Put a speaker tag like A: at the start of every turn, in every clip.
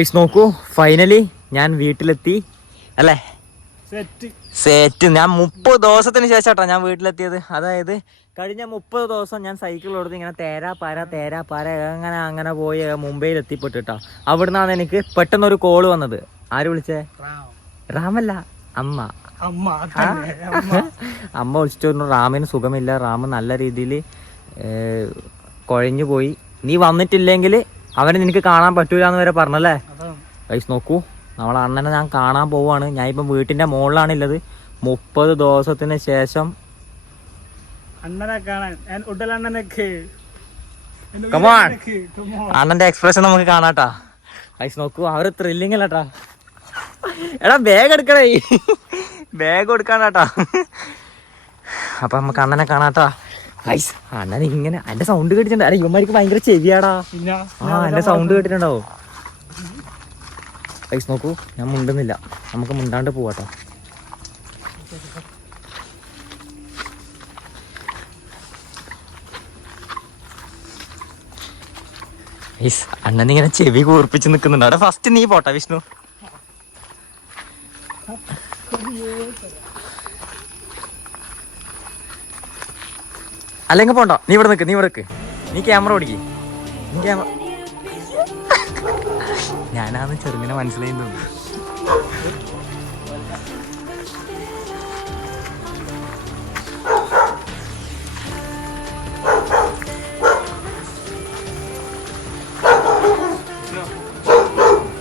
A: Guys നോക്കൂ. Finally ഞാൻ വീട്ടിലെത്തി. അല്ലേ?
B: സെറ്റ്
A: സെറ്റ് ഞാൻ മുപ്പത് ദിവസത്തിന് ശേഷം കേട്ടോ ഞാൻ വീട്ടിലെത്തിയത്. അതായത് കഴിഞ്ഞ മുപ്പത് ദിവസം ഞാൻ സൈക്കിൾ കൊടുത്ത് ഇങ്ങനെ തേരാ പാര തേരാ പാര അങ്ങനെ അങ്ങനെ പോയി മുംബൈയിൽ എത്തിപ്പെട്ടിട്ടോ. അവിടുന്നാണ് എനിക്ക് പെട്ടെന്ന് ഒരു കോൾ വന്നത്. ആര് വിളിച്ചേ? റാമല്ല അമ്മ.
B: അമ്മ?
A: അമ്മ. വിളിച്ചിട്ട് പറഞ്ഞു റാമിന് സുഖമില്ല റാം നല്ല രീതിയിൽ കുഴഞ്ഞു പോയി നീ വന്നിട്ടില്ലെങ്കിൽ അവനെ നിനക്ക് കാണാൻ പറ്റൂല എന്ന് വരെ പറഞ്ഞല്ലേ?
B: വൈസ്
A: ഗൈസ് നോക്കൂ. നമ്മളെ അണ്ണനെ ഞാൻ കാണാൻ പോവാണ്. ഞാൻ ഇപ്പം മുകളിലാണ് ഉള്ളത് മുപ്പത് ദിവസത്തിന് ശേഷം
B: അണ്ണനെ കാണാൻ. ഉടലണ്ണനക്ക്.
A: അണ്ണന്റെ എക്സ്പ്രഷൻ നമുക്ക് കാണാട്ടാ. ഗൈസ് നോക്കൂ. ആ ഒരു ത്രില്ലിങ് അല്ലട്ടാ. എടാ ബാഗ് എടുക്കണേ. ബാഗ് കൊടുക്കാനാട്ടാ. അപ്പൊ നമുക്ക് അണ്ണനെ കാണാട്ടാ. ഗൈസ് അണ്ണൻ ഇങ്ങനെ എന്റെ സൗണ്ട് കേട്ടിട്ടുണ്ട്. അല്ല ഇവന്മാർക്ക് ഭയങ്കര ചെവിയാടാ. ആ എന്റെ സൗണ്ട് കേട്ടിട്ടുണ്ടാവോ ഗൈസ് നോക്കൂ ഞാൻ മുണ്ടുന്നില്ല. നമുക്ക് മുണ്ടാണ്ട് പോവാട്ടോ. അണ്ണൻ ഇങ്ങനെ ചെവി കൂർപ്പിച്ച് നിൽക്കുന്നുണ്ട് അവിടെ ഫസ്റ്റ് നീ പോട്ടെ വിഷ്ണു. അല്ലെങ്കിൽ പോണ്ട. നീ ഇവിടെ നിൽക്ക് നീ ഇവിടെ നിൽക്ക് നീ ക്യാമറ ഓടിക്ക്. നീ ക്യാമറ ഞാനാന്ന് ചെറുങ്ങനെ മനസ്സിലായി തോന്നുന്നു.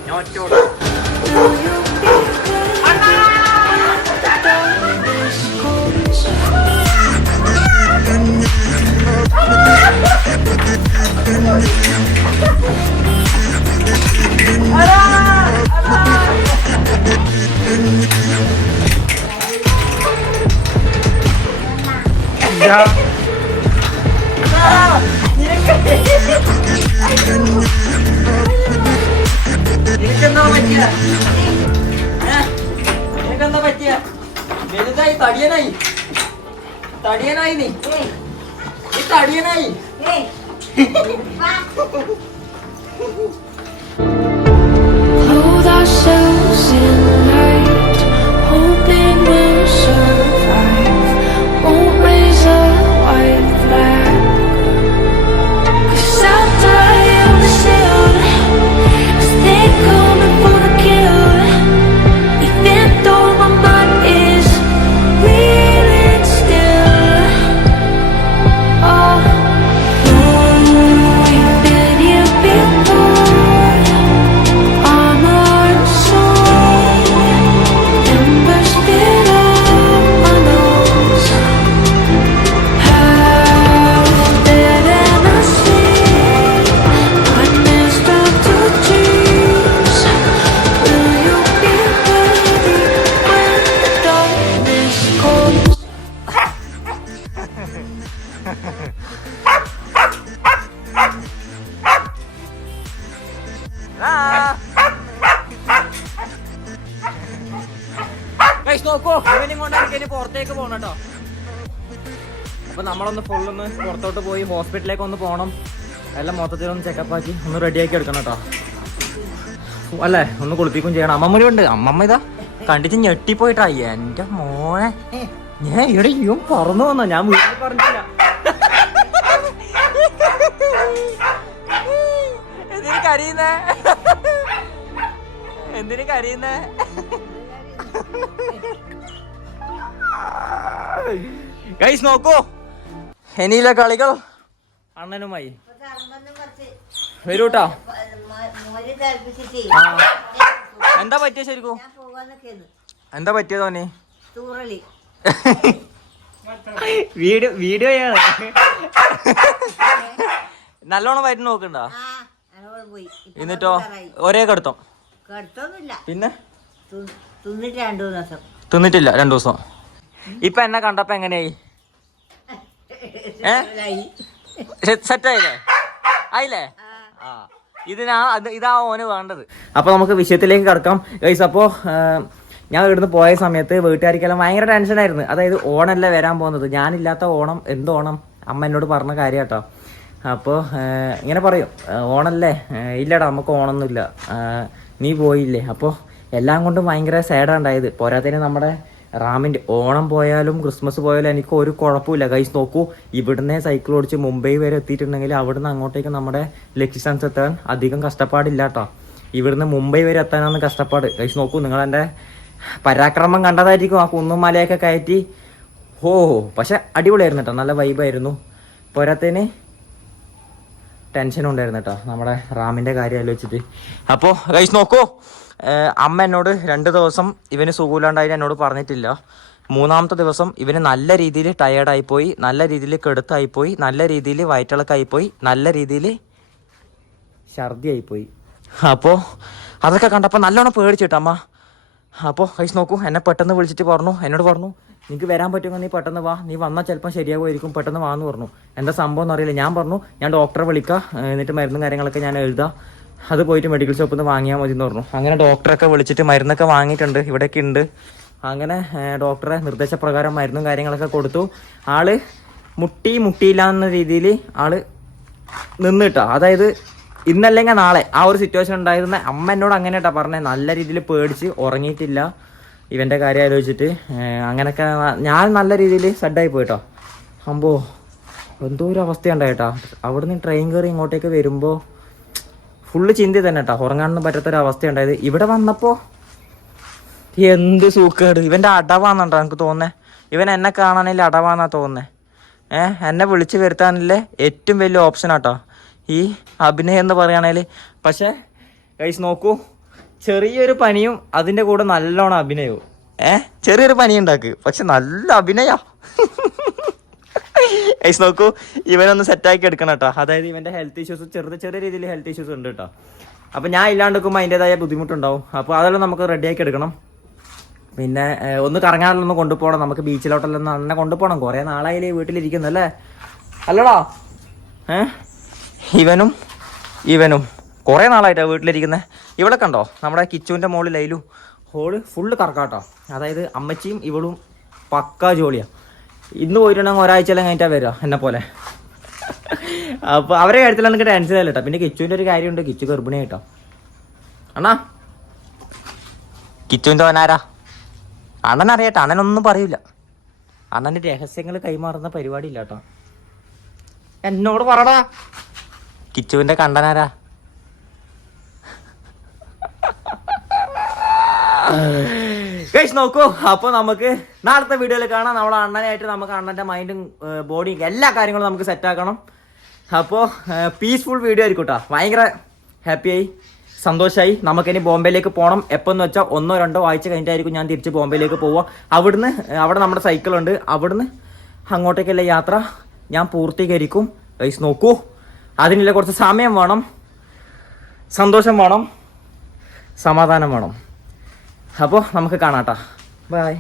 A: ഞാൻ ഒറ്റ നിനക്കെന്താ പറ്റിയ? നിനക്കെന്താ പറ്റിയ? വലുതായി തടിയനായി. തടിയനായി നീ. നീ. തടിയനായി നോക്കൂ. ഇവനും കൊണ്ട് എനിക്ക് പുറത്തേക്ക് പോകണം കേട്ടോ. അപ്പൊ നമ്മളൊന്ന് ഫുള്ളൊന്ന് പുറത്തോട്ട് പോയി ഹോസ്പിറ്റലിലേക്ക് ഒന്ന് പോകണം എല്ലാം മൊത്തത്തിൽ ഒന്ന് ചെക്കപ്പ് ആക്കി ഒന്ന് റെഡിയാക്കി എടുക്കണം കേട്ടോ. അല്ലേ ഒന്ന് കുളിപ്പിക്കും ചെയ്യണം. അമ്മമ്മ ഉണ്ട്. അമ്മമ്മ ഇതാ കണ്ടിട്ട് ഞെട്ടിപ്പോയിട്ടായി എന്റെ മോനെ. ഞാൻ ഇവിടെ ഇവൻ പറന്നു വന്നോ? ഞാൻ വീട്ടിൽ പറഞ്ഞില്ല കരയുന്നേ? എന്തിനു കരയുന്നേ? ഗൈസ് നോക്കൂ. എനിയിലെ കളികൾ? അണ്ണനുമായി. വരൂട്ടാ.
C: മോര് തിളപ്പിച്ചിട്ടേ
A: ആ. എന്താ പറ്റിയ ശരിക്കും? എന്താ പറ്റിയത് തോന്നി വീഡിയോ വീഡിയോ നല്ലോണം വയറ്റിന് നോക്കണ്ടോ?
C: പോയി.
A: എന്നിട്ടോ? ഒരേ കടുത്തോ?
C: കടുത്തൊന്നുമില്ല.
A: പിന്നെ?
C: തു- തിന്നിട്ട് രണ്ടു ദിവസം.
A: തിന്നിട്ടില്ല രണ്ടു ദിവസം. ഇപ്പൊ എന്നെ കണ്ടപ്പോ എങ്ങനെയായി. സെറ്റായില്ലേ? ആയില്ലേ? ആ. ഇതിനാ ഇതാ ഓന് വേണ്ടത്. അപ്പൊ നമുക്ക് വിഷയത്തിലേക്ക് കടക്കാം. ഗൈസ് അപ്പോ ഞാൻ ഇവിടുന്ന് പോയ സമയത്ത് വീട്ടുകാർക്കെല്ലാം ഭയങ്കര ടെൻഷനായിരുന്നു അതായത് ഓണല്ലേ വരാൻ പോകുന്നത്. ഞാനില്ലാത്ത ഓണം എന്തോണം അമ്മ എന്നോട് പറഞ്ഞ കാര്യം കേട്ടോ അപ്പോൾ ഇങ്ങനെ പറയും. ഓണല്ലേ? ഇല്ലടാ നമുക്ക് ഓണമൊന്നുമില്ല നീ പോയില്ലേ? അപ്പോൾ എല്ലാം കൊണ്ടും ഭയങ്കര സാഡാണ് ഉണ്ടായത്. പോരാത്തതിന് നമ്മുടെ റാമിന്റെ ഓണം പോയാലും ക്രിസ്മസ് പോയാലും എനിക്ക് ഒരു കുഴപ്പമില്ല. കൈസ് നോക്കൂ. ഇവിടുന്ന് സൈക്കിൾ ഓടിച്ച് മുംബൈ വരെ എത്തിയിട്ടുണ്ടെങ്കിൽ അവിടുന്ന് അങ്ങോട്ടേക്ക് നമ്മുടെ ലക്ഷ്യസ്ഥാനത്ത് എത്താൻ അധികം കഷ്ടപ്പാടില്ല കേട്ടോ ഇവിടുന്ന് മുംബൈ വരെ എത്താനാണ് കഷ്ടപ്പാട്. കൈസ് നോക്കൂ. നിങ്ങളെന്റെ പരാക്രമം കണ്ടതായിരിക്കും ആ കുന്നും മലയൊക്കെ കയറ്റി. ഓ പക്ഷെ അടിപൊളിയായിരുന്നു കേട്ടോ നല്ല വൈബായിരുന്നു പോരാത്തതിന് ടെൻഷൻ ഉണ്ടായിരുന്നു കേട്ടോ. നമ്മുടെ റാമിന്റെ കാര്യം ആലോചിച്ചിട്ട്. അപ്പോൾ കഴിച്ച് നോക്കൂ. അമ്മ എന്നോട് രണ്ട് ദിവസം ഇവന് സുഖമില്ലാണ്ടായി എന്നോട് പറഞ്ഞിട്ടില്ല. മൂന്നാമത്തെ ദിവസം ഇവന് നല്ല രീതിയിൽ ടയേർഡായിപ്പോയി നല്ല രീതിയിൽ കെടുത്തായിപ്പോയി നല്ല രീതിയിൽ വയറ്റിളക്കായിപ്പോയി നല്ല രീതിയിൽ ഛർദിയായിപ്പോയി. അപ്പോൾ അതൊക്കെ കണ്ടപ്പോൾ നല്ലോണം പേടിച്ചിട്ടമ്മ അപ്പോൾ കൈസ് നോക്കൂ. എന്നെ പെട്ടെന്ന് വിളിച്ചിട്ട് പറഞ്ഞു. എന്നോട് പറഞ്ഞു നിനക്ക് വരാൻ പറ്റുമെങ്കിൽ നീ പെട്ടെന്ന് വാ. നീ വന്നാൽ ചിലപ്പോൾ ശരിയാവുമായിരിക്കും. പെട്ടെന്ന് വാന്ന് പറഞ്ഞു. എന്താ സംഭവം എന്ന് അറിയില്ല. ഞാൻ പറഞ്ഞു ഞാൻ ഡോക്ടറെ വിളിക്കാം. എന്നിട്ട് മരുന്നും കാര്യങ്ങളൊക്കെ ഞാൻ എഴുതാം. അത് പോയിട്ട് മെഡിക്കൽ ഷോപ്പിൽ നിന്ന് വാങ്ങിയാൽ മതി എന്ന് പറഞ്ഞു. അങ്ങനെ ഡോക്ടറൊക്കെ വിളിച്ചിട്ട് മരുന്നൊക്കെ വാങ്ങിയിട്ടുണ്ട്. ഇവിടെയൊക്കെ ഉണ്ട്. അങ്ങനെ ഡോക്ടറെ നിർദ്ദേശപ്രകാരം മരുന്നും കാര്യങ്ങളൊക്കെ കൊടുത്തു. ആൾ മുട്ടി മുട്ടിയില്ല എന്ന രീതിയിൽ ആൾ നിന്നിട്ടാ. അതായത് ഇന്നല്ലെങ്കിൽ നാളെ ആ ഒരു സിറ്റുവേഷൻ ഉണ്ടായിരുന്ന അമ്മ എന്നോട് അങ്ങനെ കേട്ടാ പറഞ്ഞത് നല്ല രീതിയിൽ പേടിച്ച് ഉറങ്ങിയിട്ടില്ല. ഇവന്റെ കാര്യം ആലോചിച്ചിട്ട് അങ്ങനെയൊക്കെ ഞാൻ നല്ല രീതിയിൽ സെഡായി പോയിട്ടോ. അമ്പോ എന്തോ ഒരു അവസ്ഥ ഉണ്ടായിട്ടാ അവിടുന്ന് ട്രെയിൻ കയറി ഇങ്ങോട്ടേക്ക് വരുമ്പോൾ ഫുള്ള് ചിന്തി തന്നെ കേട്ടോ ഉറങ്ങാനൊന്നും പറ്റാത്തൊരു അവസ്ഥ ഉണ്ടായത് ഇവിടെ വന്നപ്പോൾ എന്ത് സൂക്കേട്. ഇവന്റെ അടവാന്നുണ്ടോ എനിക്ക് തോന്നുന്നേ. ഇവൻ എന്നെ കാണാനില്ല അടവാന്നാ തോന്നുന്നേ. ഏഹ് എന്നെ വിളിച്ചു വരുത്താനില്ലേ ഏറ്റവും വലിയ ഓപ്ഷൻ ആട്ടോ ഈ അഭിനയം എന്ന് പറയുകയാണെങ്കിൽ പക്ഷേ ഗൈസ് നോക്കൂ. ചെറിയൊരു പനിയും അതിന്റെ കൂടെ നല്ലോണം അഭിനയവും. ഏ? ചെറിയൊരു പനി ഉണ്ടാക്ക് പക്ഷെ നല്ല അഭിനയ. ഐസ് നോക്കൂ ഇവനൊന്ന് സെറ്റാക്കി എടുക്കണം കേട്ടോ. അതായത് ഇവന്റെ ഹെൽത്ത് ഇഷ്യൂസ് ചെറുത് ചെറിയ രീതിയിൽ ഹെൽത്ത് ഇഷ്യൂസ് ഉണ്ട് കേട്ടോ. അപ്പൊ ഞാൻ ഇല്ലാണ്ട് നിൽക്കുമ്പോൾ അതിന്റെതായ ബുദ്ധിമുട്ടുണ്ടാവും. അപ്പോൾ അതെല്ലാം നമുക്ക് റെഡിയാക്കി എടുക്കണം. പിന്നെ ഒന്ന് കറങ്ങാനൊന്ന് കൊണ്ടുപോകണം. നമുക്ക് ബീച്ചിലോട്ടെല്ലാം നല്ല കൊണ്ടുപോകണം. കുറേ നാളായില്ലേ വീട്ടിലിരിക്കുന്നല്ലേ അല്ലടാ. ഏ? ഇവനും ഇവനും. കുറേ നാളായിട്ടാണ് വീട്ടിലിരിക്കുന്നത് ഇവിടെ കണ്ടോ? നമ്മുടെ കിച്ചുവിന്റെ മുകളിൽ ലൈലു. ഹോൾ ഫുള്ള് കറക്കാട്ടോ. അതായത് അമ്മച്ചിയും ഇവളും പക്കാ ജോളിയാണ് ഇന്ന് പോയിട്ടുണ്ടെങ്കിൽ ഒരാഴ്ചയെല്ലാം കഴിഞ്ഞിട്ടാണ് വരിക എന്നെ പോലെ. അപ്പോൾ അവരെ കാര്യത്തിൽ എനിക്ക് ടെൻഷൻ ഇല്ല കേട്ടോ. പിന്നെ കിച്ചുവിന്റെ ഒരു കാര്യമുണ്ട്. കിച്ചു ഗർഭിണി കേട്ടോ അണ്ണാ കിച്ചുവിന്റെ ഓനാരാ അണ്ണൻ അറിയട്ടെ. അണ്ണനൊന്നും പറയൂല. അണ്ണന്റെ രഹസ്യങ്ങൾ കൈമാറുന്ന പരിപാടി ഇല്ല കേട്ടോ. എന്നോട് പറടാ. കിച്ചുവിന്റെ കണ്ടനാരാ ഗൈസ് നോക്കൂ. അപ്പോൾ നമുക്ക് നാളത്തെ വീഡിയോയിൽ കാണാം. നമ്മളെ അണ്ണനായിട്ട് നമുക്ക് അണ്ണന്റെ മൈൻഡും ബോഡിയും എല്ലാ കാര്യങ്ങളും നമുക്ക് സെറ്റ് ആക്കണം. അപ്പോൾ പീസ്ഫുൾ വീഡിയോ ആയിരിക്കും കേട്ടോ ഭയങ്കര ഹാപ്പിയായി സന്തോഷമായി നമുക്കിനി ബോംബെയിലേക്ക് പോകണം എപ്പോന്ന് വെച്ചാൽ ഒന്നോ രണ്ടോ ആഴ്ച കഴിഞ്ഞിട്ടായിരിക്കും ഞാൻ തിരിച്ച് ബോംബെയിലേക്ക് പോവുക. അവിടുന്ന് അവിടെ നമ്മുടെ സൈക്കിളുണ്ട് അവിടുന്ന് അങ്ങോട്ടേക്കുള്ള യാത്ര ഞാൻ പൂർത്തീകരിക്കും. ഗൈസ് നോക്കൂ. അതിനുള്ള കുറച്ച് സമയം വേണം. സന്തോഷം വേണം. സമാധാനം വേണം. അപ്പോൾ നമുക്ക് കാണാം കേട്ടോ ബൈ